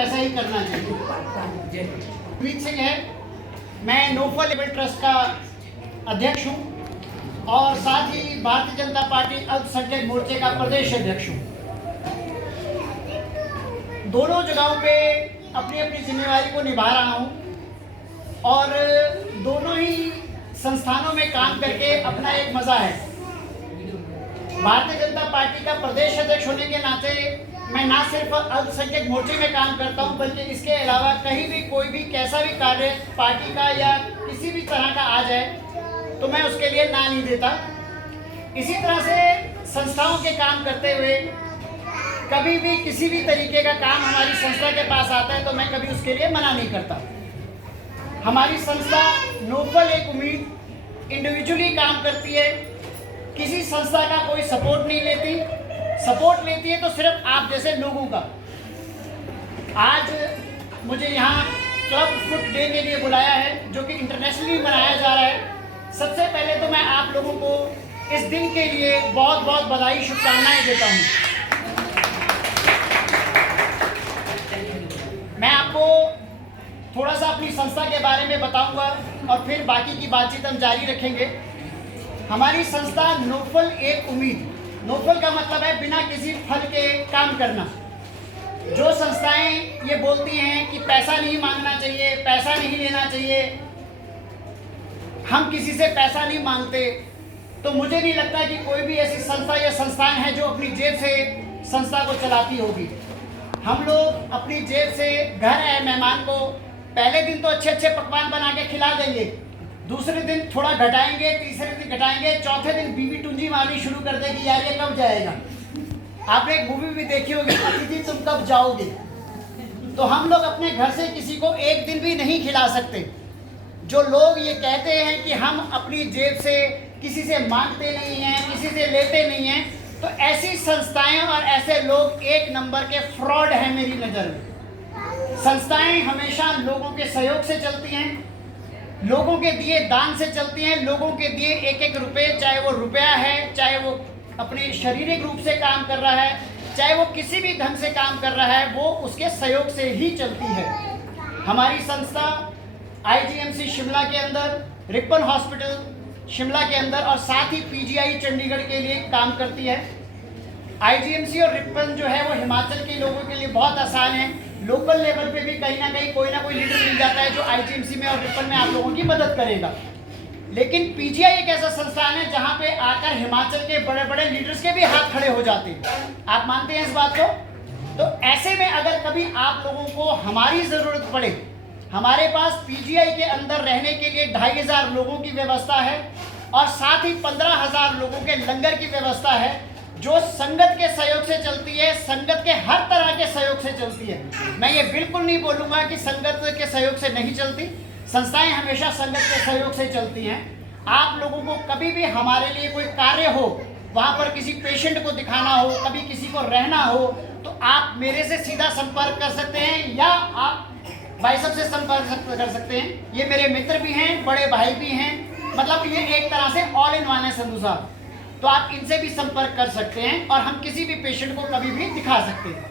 वैसा ही करना चाहिए। वीर सिंह है, मैं नोफल लेबर ट्रस्ट का अध्यक्ष हूँ और साथ ही भारतीय जनता पार्टी अल्पसंख्यक मोर्चे का प्रदेश अध्यक्ष हूँ। दोनों जगहों पे अपनी अपनी जिम्मेवारी को निभा रहा हूँ और दोनों ही संस्थानों में काम करके अपना एक मज़ा है। भारतीय जनता पार्टी का प्रदेश अध्यक्ष होने के नाते मैं ना सिर्फ अल्पसंख्यक मोर्चे में काम करता हूं, बल्कि इसके अलावा कहीं भी कोई भी कैसा भी कार्य पार्टी का या किसी भी तरह का आ जाए तो मैं उसके लिए ना नहीं देता। इसी तरह से संस्थाओं के काम करते हुए कभी भी किसी भी तरीके का काम हमारी संस्था के पास आता है तो मैं कभी उसके लिए मना नहीं करता। हमारी संस्था नोबल एक उम्मीद इंडिविजुअली काम करती है, किसी संस्था का कोई सपोर्ट नहीं लेती। सपोर्ट लेती है तो सिर्फ आप जैसे लोगों का। आज मुझे यहाँ क्लब फुट डे के लिए बुलाया है जो कि इंटरनेशनली मनाया जा रहा है। सबसे पहले तो मैं आप लोगों को इस दिन के लिए बहुत बहुत बधाई शुभकामनाएं देता हूँ। मैं आपको थोड़ा सा अपनी संस्था के बारे में बताऊंगा और फिर बाकी की बातचीत हम जारी रखेंगे। हमारी संस्था नोफल एक उम्मीद, नोफल का मतलब है बिना किसी फल के काम करना। जो संस्थाएं ये बोलती हैं कि पैसा नहीं मांगना चाहिए, पैसा नहीं लेना चाहिए, हम किसी से पैसा नहीं मांगते, तो मुझे नहीं लगता कि कोई भी ऐसी संस्था या संस्थान है जो अपनी जेब से संस्था को चलाती होगी। हम लोग अपनी जेब से घर आए मेहमान को पहले दिन तो अच्छे अच्छे पकवान बना के खिला देंगे, दूसरे दिन थोड़ा घटाएंगे, तीसरे दिन घटाएंगे, चौथे दिन बीवी टुंजी मारनी शुरू कर देगी, यार ये कब जाएगा। आपने एक मूवी भी देखी होगी, अतिथि तुम कब जाओगे। तो हम लोग अपने घर से किसी को एक दिन भी नहीं खिला सकते। जो लोग ये कहते हैं कि हम अपनी जेब से किसी से मांगते नहीं हैं, किसी से लेते नहीं हैं, तो ऐसी संस्थाएं और ऐसे लोग एक नंबर के फ्रॉड हैं मेरी नज़र में। संस्थाएं हमेशा लोगों के सहयोग से चलती हैं, लोगों के दिए दान से चलती हैं, लोगों के दिए एक एक रुपये, चाहे वो रुपया है, चाहे वो अपने शारीरिक रूप से काम कर रहा है, चाहे वो किसी भी ढंग से काम कर रहा है, वो उसके सहयोग से ही चलती है। हमारी संस्था IGMC शिमला के अंदर, रिपन हॉस्पिटल शिमला के अंदर और साथ ही PGI चंडीगढ़ के लिए काम करती है। IGMC और रिपन जो है वो हिमाचल के लोगों के लिए बहुत आसान है। लोकल लेवल पे भी कहीं ना कहीं कोई ना कोई लीडर मिल जाता है जो IGMC में और रिपन में आप लोगों की मदद करेगा। लेकिन PGI एक ऐसा संस्थान है जहां पे आकर हिमाचल के बड़े बड़े लीडर्स के भी हाथ खड़े हो जाते हैं। आप मानते हैं इस बात को? तो ऐसे में अगर कभी आप लोगों को हमारी ज़रूरत पड़े, हमारे पास PGI के अंदर रहने के लिए 2500 लोगों की व्यवस्था है और साथ ही 15,000 लोगों के लंगर की व्यवस्था है जो संगत के सहयोग से चलती है, संगत के हर तरह के सहयोग से चलती है। मैं ये बिल्कुल नहीं बोलूँगा कि संगत के सहयोग से नहीं चलती, संस्थाएं हमेशा संगत के सहयोग से चलती हैं। आप लोगों को कभी भी हमारे लिए कोई कार्य हो, वहाँ पर किसी पेशेंट को दिखाना हो, कभी किसी को रहना हो, तो आप मेरे से सीधा संपर्क कर सकते हैं या आप भाई साहब से संपर्क कर सकते हैं। ये मेरे मित्र भी हैं, बड़े भाई भी हैं, मतलब ये एक तरह से ऑल इन वन है संधू साहब। तो आप इनसे भी संपर्क कर सकते हैं और हम किसी भी पेशेंट को कभी भी दिखा सकते हैं।